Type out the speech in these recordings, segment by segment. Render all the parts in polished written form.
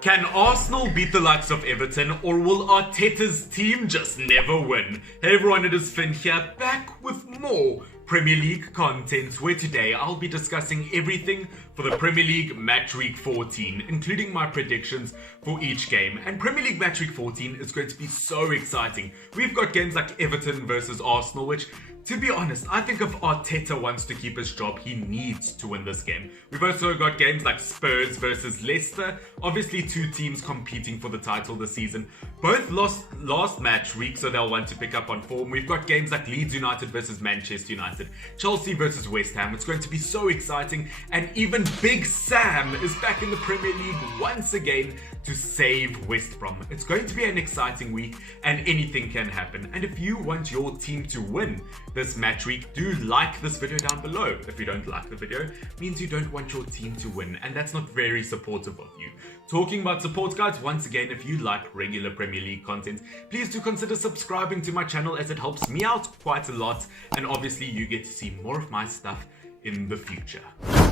Can Arsenal beat the likes of Everton, or will Arteta's team just never win? Hey everyone, it is Finn here, back with more Premier League content, where today I'll be discussing everything for the Premier League Matchweek 14, including my predictions for each game. And Premier League Matchweek 14 is going to be so exciting. We've got games like Everton versus Arsenal, which, to be honest, I think if Arteta wants to keep his job, he needs to win this game. We've also got games like Spurs versus Leicester, obviously two teams competing for the title this season. Both lost last match week, so they'll want to pick up on form. We've got games like Leeds United versus Manchester United, Chelsea versus West Ham. It's going to be so exciting, and even Big Sam is back in the Premier League once again to save West Brom. It's going to be an exciting week, and anything can happen. And if you want your team to win this match week, do like this video down below. If you don't like the video, it means you don't want your team to win, and that's not very supportive of you. Talking about support, guys, once again, if you like regular Premier League content, please do consider subscribing to my channel, as it helps me out quite a lot, and obviously you get to see more of my stuff in the future.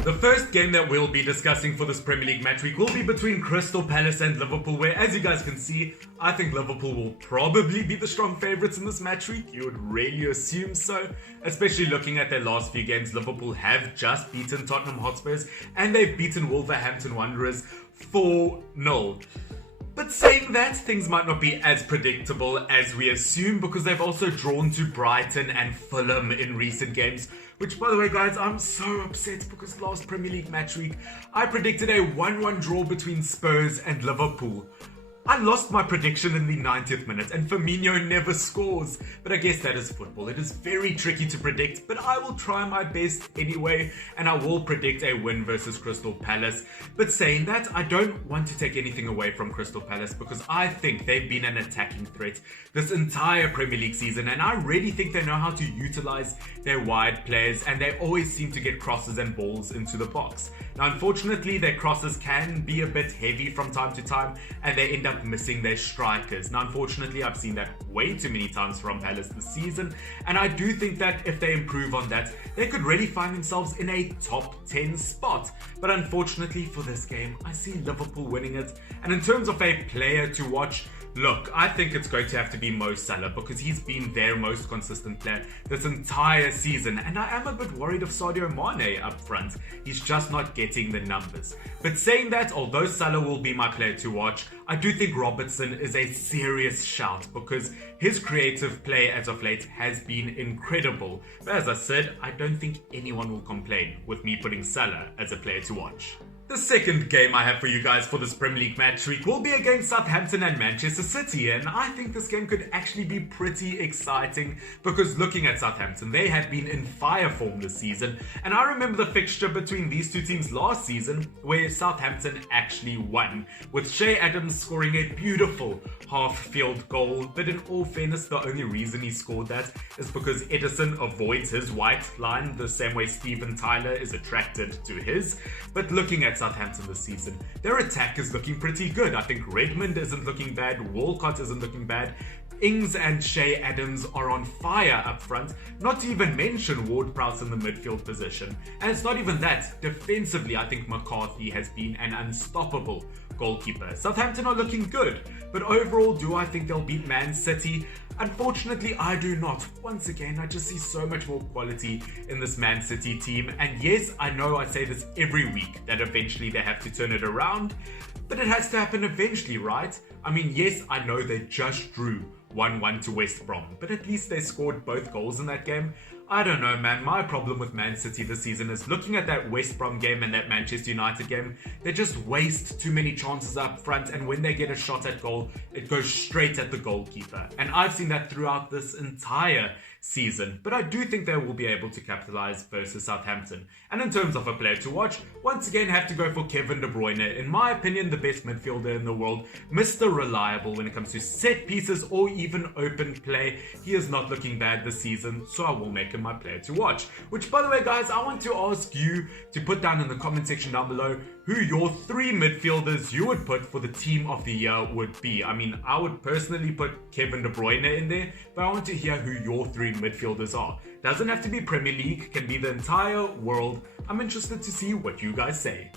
The first game that we'll be discussing for this Premier League match week will be between Crystal Palace and Liverpool, where, as you guys can see, I think Liverpool will probably be the strong favourites in this match week. You would really assume so, especially looking at their last few games. Liverpool have just beaten Tottenham Hotspurs, and they've beaten Wolverhampton Wanderers 4-0. But saying that, things might not be as predictable as we assume, because they've also drawn to Brighton and Fulham in recent games. Which, by the way, guys, I'm so upset, because last Premier League match week, I predicted a 1-1 draw between Spurs and Liverpool. I lost my prediction in the 90th minute, and Firmino never scores. But I guess that is football. It is very tricky to predict, but I will try my best anyway, and I will predict a win versus Crystal Palace. But saying that, I don't want to take anything away from Crystal Palace, because I think they've been an attacking threat this entire Premier League season, and I really think they know how to utilize their wide players, and they always seem to get crosses and balls into the box. Now, unfortunately, their crosses can be a bit heavy from time to time, and they end up missing their strikers. Now, unfortunately, I've seen that way too many times from Palace this season, and I do think that if they improve on that, they could really find themselves in a top 10 spot. But unfortunately for this game, I see Liverpool winning it. And in terms of a player to watch, look, I think it's going to have to be Mo Salah, because he's been their most consistent player this entire season, and I am a bit worried of Sadio Mane up front. He's just not getting the numbers. But saying that, although Salah will be my player to watch, I do think Robertson is a serious shout, because his creative play as of late has been incredible. But as I said, I don't think anyone will complain with me putting Salah as a player to watch. The second game I have for you guys for this Premier League match week will be against Southampton and Manchester City, and I think this game could actually be pretty exciting, because looking at Southampton, they have been in fire form this season, and I remember the fixture between these two teams last season where Southampton actually won, with Che Adams scoring a beautiful half-field goal. But in all fairness, the only reason he scored that is because Edison avoids his white line the same way Steven Tyler is attracted to his. But looking at Southampton this season, their attack is looking pretty good. I think Redmond isn't looking bad, Walcott isn't looking bad, Ings and Che Adams are on fire up front, not to even mention Ward-Prowse in the midfield position. And it's not even that. Defensively, I think McCarthy has been an unstoppable goalkeeper. Southampton are looking good, but overall, do I think they'll beat Man City? Unfortunately, I do not. Once again, I just see so much more quality in this Man City team. And yes, I know I say this every week, that eventually they have to turn it around, but it has to happen eventually, right? I mean, yes, I know they just drew 1-1 to West Brom, but at least they scored both goals in that game. I don't know, man. My problem with Man City this season is looking at that West Brom game and that Manchester United game, they just waste too many chances up front, and when they get a shot at goal, it goes straight at the goalkeeper. And I've seen that throughout this entire season, but I do think they will be able to capitalize versus Southampton. And in terms of a player to watch, once again have to go for Kevin De Bruyne. In my opinion, the best midfielder in the world, Mr. Reliable when it comes to set pieces or even open play. He is not looking bad this season, so I will make him my player to watch. Which, by the way, guys, I want to ask you to put down in the comment section down below who your three midfielders you would put for the team of the year would be. I mean, I would personally put Kevin De Bruyne in there, but I want to hear who your three midfielders are. Doesn't have to be Premier League, can be the entire world. I'm interested to see what you guys say.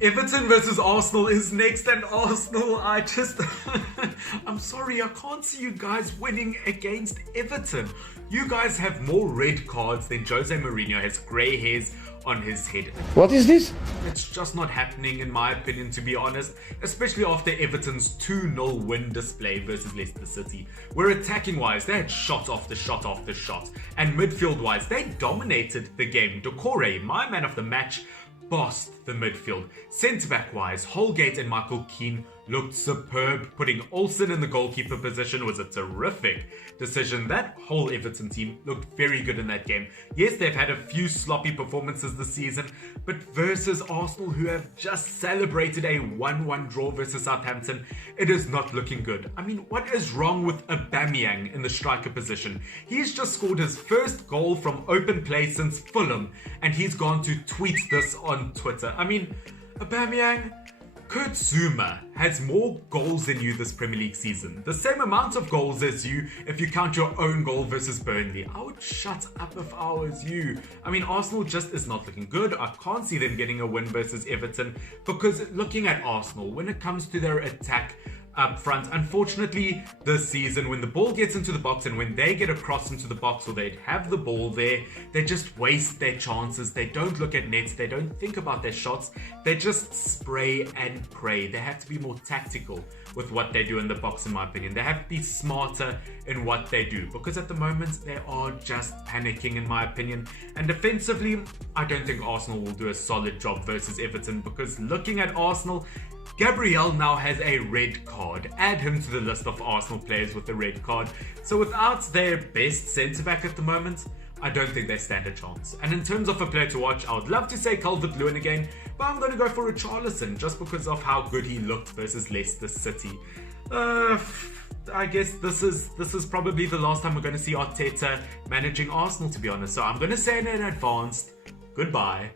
Everton versus Arsenal is next, and Arsenal, I'm sorry, I can't see you guys winning against Everton. You guys have more red cards than Jose Mourinho has grey hairs on his head. What is this? It's just not happening in my opinion, to be honest, especially after Everton's 2-0 win display versus Leicester City, where attacking wise they had shot after shot after shot, and midfield wise they dominated the game. Doucouré, my man of the match, bossed the midfield. Centre-back wise, Holgate and Michael Keane looked superb. Putting Olsen in the goalkeeper position was a terrific decision. That whole Everton team looked very good in that game. Yes, they've had a few sloppy performances this season, but versus Arsenal, who have just celebrated a 1-1 draw versus Southampton, it is not looking good. I mean, what is wrong with Aubameyang in the striker position? He's just scored his first goal from open play since Fulham, and he's gone to tweet this on Twitter. I mean, Aubameyang, Kurt Zouma has more goals than you this Premier League season. The same amount of goals as you if you count your own goal versus Burnley. I would shut up if I was you. I mean, Arsenal just is not looking good. I can't see them getting a win versus Everton because looking at Arsenal, when it comes to their attack up front, unfortunately this season, when the ball gets into the box and when they get across into the box or they have the ball there, they just waste their chances. They don't look at nets, they don't think about their shots, they just spray and pray. They have to be more tactical with what they do in the box, in my opinion. They have to be smarter in what they do, because at the moment they are just panicking, in my opinion. And defensively, I don't think Arsenal will do a solid job versus Everton, because looking at Arsenal, Gabriel now has a red card. Add him to the list of Arsenal players with a red card. So without their best centre-back at the moment, I don't think they stand a chance. And in terms of a player to watch, I would love to say Calvert-Lewin again, but I'm going to go for Richarlison just because of how good he looked versus Leicester City. I guess this is probably the last time we're going to see Arteta managing Arsenal, to be honest. So I'm going to say in advance, goodbye.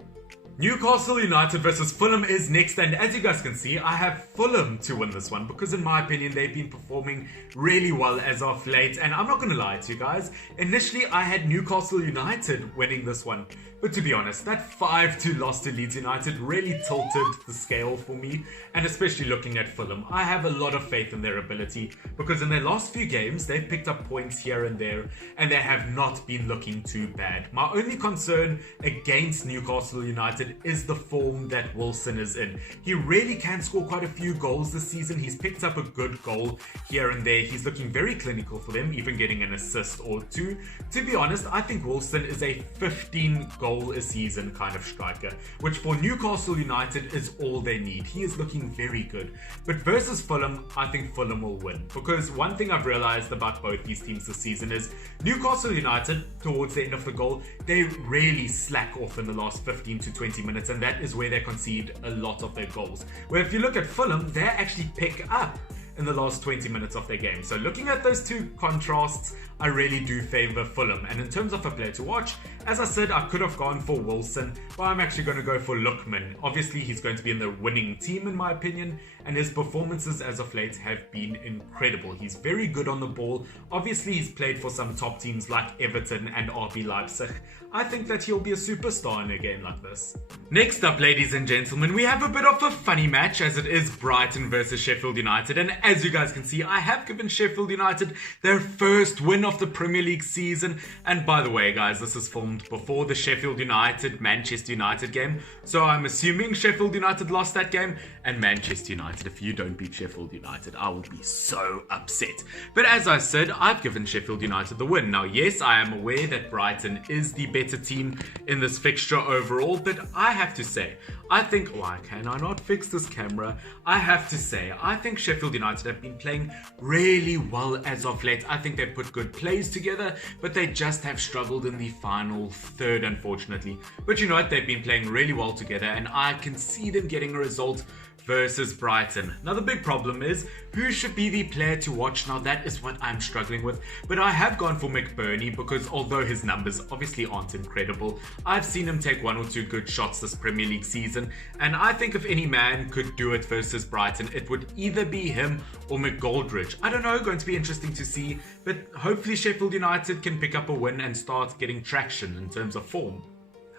Newcastle United versus Fulham is next, and as you guys can see, I have Fulham to win this one because in my opinion they've been performing really well as of late. And I'm not going to lie to you guys, initially I had Newcastle United winning this one, but to be honest, that 5-2 loss to Leeds United really tilted the scale for me. And especially looking at Fulham, I have a lot of faith in their ability, because in their last few games they've picked up points here and there and they have not been looking too bad. My only concern against Newcastle United is the form that Wilson is in. He really can score quite a few goals this season. He's picked up a good goal here and there. He's looking very clinical for them, even getting an assist or two. To be honest, I think Wilson is a 15 goal a season kind of striker, which for Newcastle United is all they need. He is looking very good. But versus Fulham, I think Fulham will win, because one thing I've realized about both these teams this season is Newcastle United, towards the end of the goal, they really slack off in the last 15 to 20 minutes, and that is where they concede a lot of their goals. Where if you look at Fulham, they actually pick up in the last 20 minutes of their game. So looking at those two contrasts, I really do favour Fulham. And in terms of a player to watch, as I said, I could have gone for Wilson, but I'm actually going to go for Lookman. Obviously, he's going to be in the winning team in my opinion, and his performances as of late have been incredible. He's very good on the ball. Obviously, he's played for some top teams like Everton and RB Leipzig. I think that he'll be a superstar in a game like this. Next up, ladies and gentlemen, we have a bit of a funny match, as it is Brighton versus Sheffield United. And as you guys can see, I have given Sheffield United their first win of the Premier League season. And by the way, guys, this is filmed before the Sheffield United-Manchester United game. So I'm assuming Sheffield United lost that game. And Manchester United, if you don't beat Sheffield United, I will be so upset. But as I said, I've given Sheffield United the win. Now, yes, I am aware that Brighton is the better team in this fixture overall, but I have to say, I think, why can I not fix this camera? I have to say, I think Sheffield United have been playing really well as of late. I think they put good plays together, but they just have struggled in the final third, unfortunately. But you know what? They've been playing really well together, and I can see them getting a result versus Brighton. Now the big problem is who should be the player to watch. Now that is what I'm struggling with, but I have gone for McBurney because although his numbers obviously aren't incredible, I've seen him take one or two good shots this Premier League season, and I think if any man could do it versus Brighton, it would either be him or McGoldridge. I don't know, going to be interesting to see, but hopefully Sheffield United can pick up a win and start getting traction in terms of form.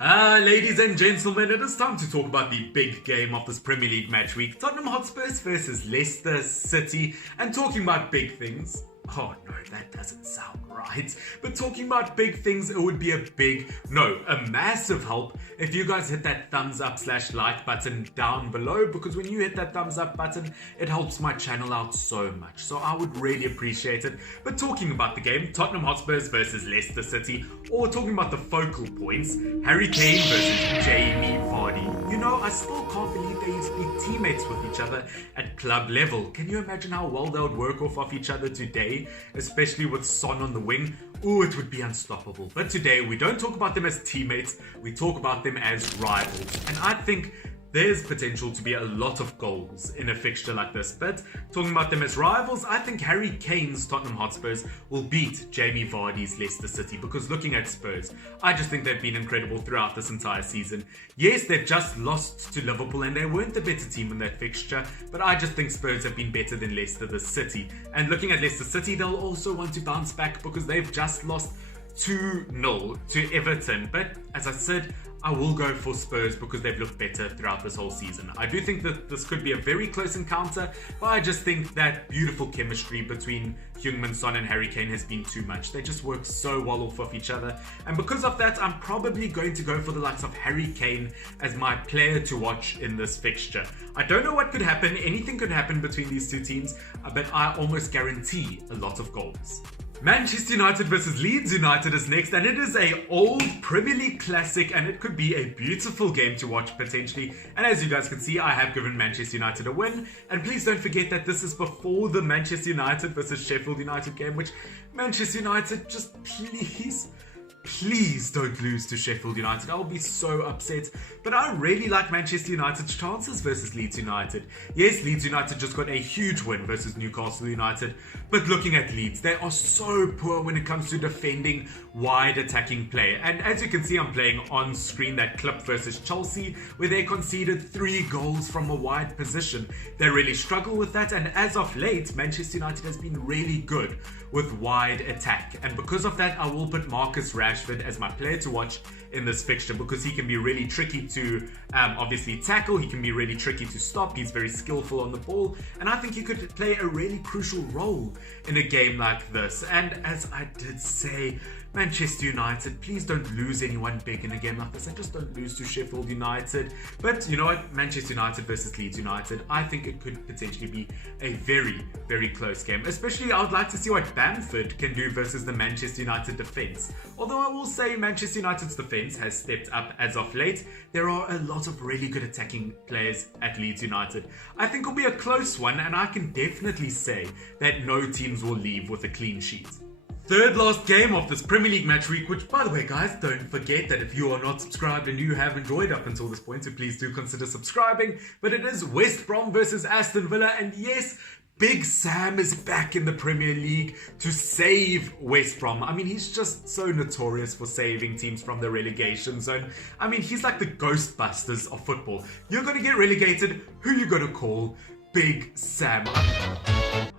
Ladies and gentlemen, it is time to talk about the big game of this Premier League match week. Tottenham Hotspurs versus Leicester City. And talking about big things, oh no, that doesn't sound right. But talking about big things, it would be a massive help if you guys hit that thumbs up / like button down below, because when you hit that thumbs up button, it helps my channel out so much. So I would really appreciate it. But talking about the game, Tottenham Hotspurs versus Leicester City, or talking about the focal points, Harry Kane versus Jamie Vardy. You know, I still can't believe they used to be teammates with each other at club level. Can you imagine how well they would work off each other today, especially with Son on the wing? Ooh, it would be unstoppable. But today, we don't talk about them as teammates, we talk about them as rivals. And I think there's potential to be a lot of goals in a fixture like this. But talking about them as rivals, I think Harry Kane's Tottenham Hotspurs will beat Jamie Vardy's Leicester City, because looking at Spurs, I just think they've been incredible throughout this entire season. Yes, they've just lost to Liverpool and they weren't the better team in that fixture, but I just think Spurs have been better than Leicester the City. And looking at Leicester City, they'll also want to bounce back because they've just lost 2-0 to Everton. But as I said, I will go for Spurs because they've looked better throughout this whole season. I do think that this could be a very close encounter, but I just think that beautiful chemistry between Heung-min Son and Harry Kane has been too much. They just work so well off of each other. And because of that, I'm probably going to go for the likes of Harry Kane as my player to watch in this fixture. I don't know what could happen. Anything could happen between these two teams, but I almost guarantee a lot of goals. Manchester United versus Leeds United is next, and it is a old Premier League classic, and it could be a beautiful game to watch potentially. And as you guys can see, I have given Manchester United a win, and please don't forget that this is before the Manchester United versus Sheffield United game, which Manchester United, just please don't lose to Sheffield United. I'll be so upset. But I really like Manchester United's chances versus Leeds United. Yes, Leeds United just got a huge win versus Newcastle United. But looking at Leeds, they are so poor when it comes to defending wide attacking play. And as you can see, I'm playing on screen that clip versus Chelsea, where they conceded 3 goals from a wide position. They really struggle with that. And as of late, Manchester United has been really good with wide attack. And because of that, I will put Marcus Rashford as my player to watch in this fixture, because he can be really tricky to obviously tackle, he can be really tricky to stop, he's very skillful on the ball, and I think he could play a really crucial role in a game like this. And as I did say, Manchester United, please don't lose anyone big in a game like this, and just don't lose to Sheffield United. But you know what, Manchester United versus Leeds United, I think it could potentially be a very, very close game. Especially, I would like to see what Bamford can do versus the Manchester United defence. Although I will say Manchester United's defence has stepped up as of late, there are a lot of really good attacking players at Leeds United. I think it'll be a close one, and I can definitely say that no teams will leave with a clean sheet. Third last game of this Premier League match week, which, by the way, guys, don't forget that if you are not subscribed and you have enjoyed up until this point, so please do consider subscribing. But it is West Brom versus Aston Villa, and yes, Big Sam is back in the Premier League to save West Brom. I mean, he's just so notorious for saving teams from the relegation zone. I mean, he's like the Ghostbusters of football. You're going to get relegated, who you going to call? Big Sam.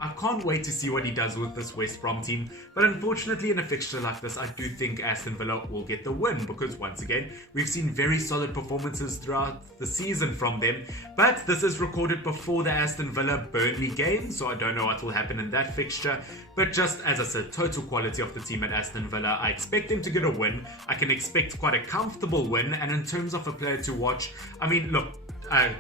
I can't wait to see what he does with this West Brom team, but unfortunately in a fixture like this, I do think Aston Villa will get the win, because once again, we've seen very solid performances throughout the season from them. But this is recorded before the Aston Villa Burnley game, so I don't know what will happen in that fixture. But just as I said, total quality of the team at Aston Villa, I expect them to get a win. I can expect quite a comfortable win, and in terms of a player to watch, I mean, look,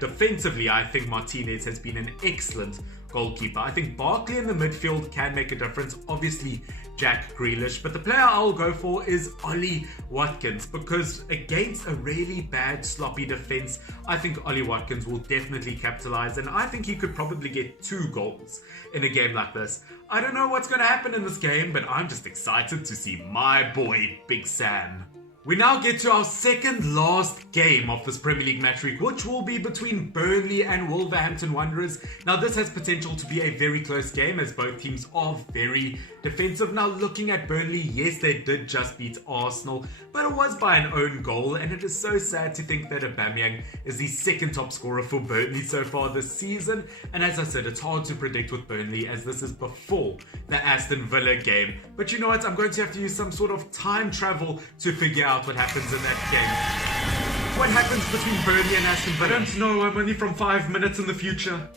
defensively, I think Martinez has been an excellent goalkeeper. I think Barkley in the midfield can make a difference. Obviously, Jack Grealish. But the player I'll go for is Ollie Watkins, because against a really bad, sloppy defense, I think Ollie Watkins will definitely capitalize, and I think he could probably get 2 goals in a game like this. I don't know what's going to happen in this game, but I'm just excited to see my boy, Big Sam. We now get to our second last game of this Premier League match week, which will be between Burnley and Wolverhampton Wanderers. Now, this has potential to be a very close game, as both teams are very defensive. Now, looking at Burnley, yes, they did just beat Arsenal, but it was by an own goal, and it is so sad to think that Aubameyang is the second top scorer for Burnley so far this season. And as I said, it's hard to predict with Burnley, as this is before the Aston Villa game. But you know what? I'm going to have to use some sort of time travel to figure out what happens in that game. what happens between Burnley and Aston Villa. I don't know, I'm only from 5 minutes in the future.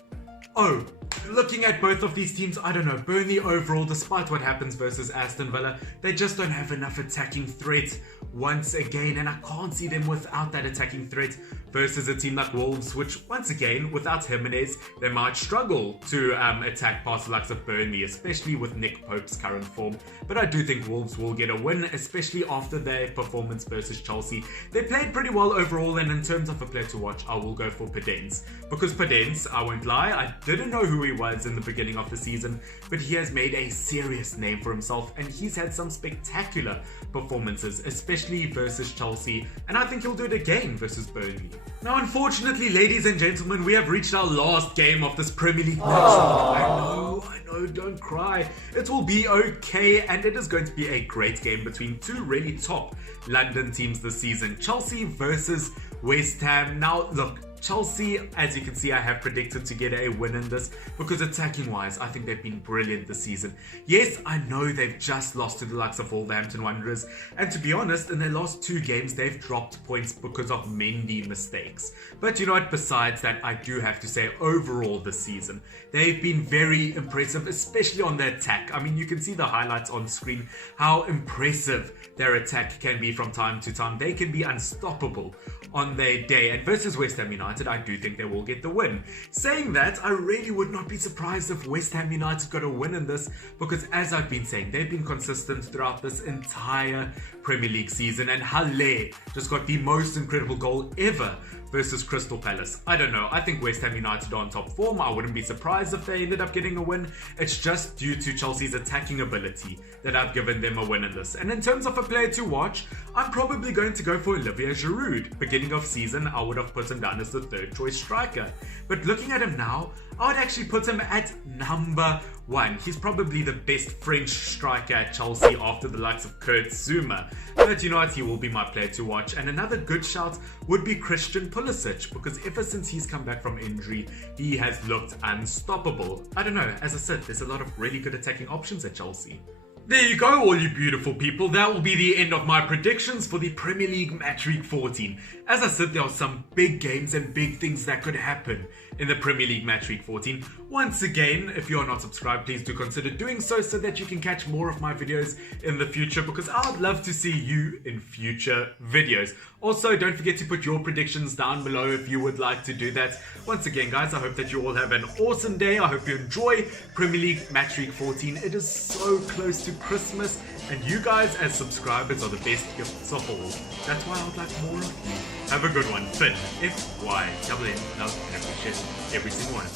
Oh, looking at both of these teams, I don't know. Burnley overall, despite what happens versus Aston Villa, they just don't have enough attacking threat once again, and I can't see them without that attacking threat versus a team like Wolves, which once again, without Jimenez, they might struggle to attack past the likes of Burnley, especially with Nick Pope's current form. But I do think Wolves will get a win, especially after their performance versus Chelsea. They played pretty well overall, and in terms of a player to watch, I will go for Podence. Because Podence, I won't lie, I didn't know who he was in the beginning of the season, but he has made a serious name for himself, and he's had some spectacular performances, especially versus Chelsea, and I think he'll do it again versus Burnley. Now, unfortunately, ladies and gentlemen, we have reached our last game of this Premier League match. I know, don't cry. It will be okay, and it is going to be a great game between two really top London teams this season. Chelsea versus West Ham. Now, look, Chelsea, as you can see, I have predicted to get a win in this because attacking-wise, I think they've been brilliant this season. Yes, I know they've just lost to the likes of Wolverhampton Wanderers, and to be honest, in their last 2 games, they've dropped points because of Mendy mistakes. But you know what, besides that, I do have to say, overall this season, they've been very impressive, especially on the attack. I mean, you can see the highlights on screen, how impressive their attack can be from time to time. They can be unstoppable on their day, and versus West Ham United, I do think they will get the win. Saying that, I really would not be surprised if West Ham United got a win in this, because as I've been saying, they've been consistent throughout this entire Premier League season, and Halle just got the most incredible goal ever versus Crystal Palace. I don't know, I think West Ham United are on top form. I wouldn't be surprised if they ended up getting a win. It's just due to Chelsea's attacking ability that I've given them a win in this. And in terms of a player to watch, I'm probably going to go for Olivier Giroud. Beginning of season, I would have put him down as the 3rd choice striker. But looking at him now, I would actually put him at number 1. He's probably the best French striker at Chelsea after the likes of Kurt Zouma. But you know what, he will be my player to watch. And another good shout would be Christian Pulisic, because ever since he's come back from injury, he has looked unstoppable. I don't know, as I said, there's a lot of really good attacking options at Chelsea. There you go, all you beautiful people. That will be the end of my predictions for the Premier League Matchweek 14. As I said, there are some big games and big things that could happen in the Premier League Matchweek 14. Once again, if you are not subscribed, please do consider doing so that you can catch more of my videos in the future, because I'd love to see you in future videos. Also, don't forget to put your predictions down below if you would like to do that. Once again, guys, I hope that you all have an awesome day. I hope you enjoy Premier League Matchweek 14. It is so close to Christmas, and you guys as subscribers are the best gifts of all. That's why I would like more of you. Have a good one. Finn, FYNN, love and appreciate every single one.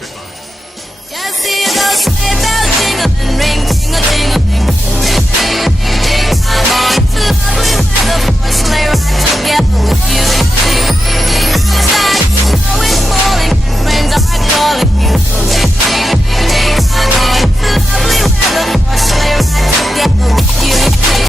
Goodbye.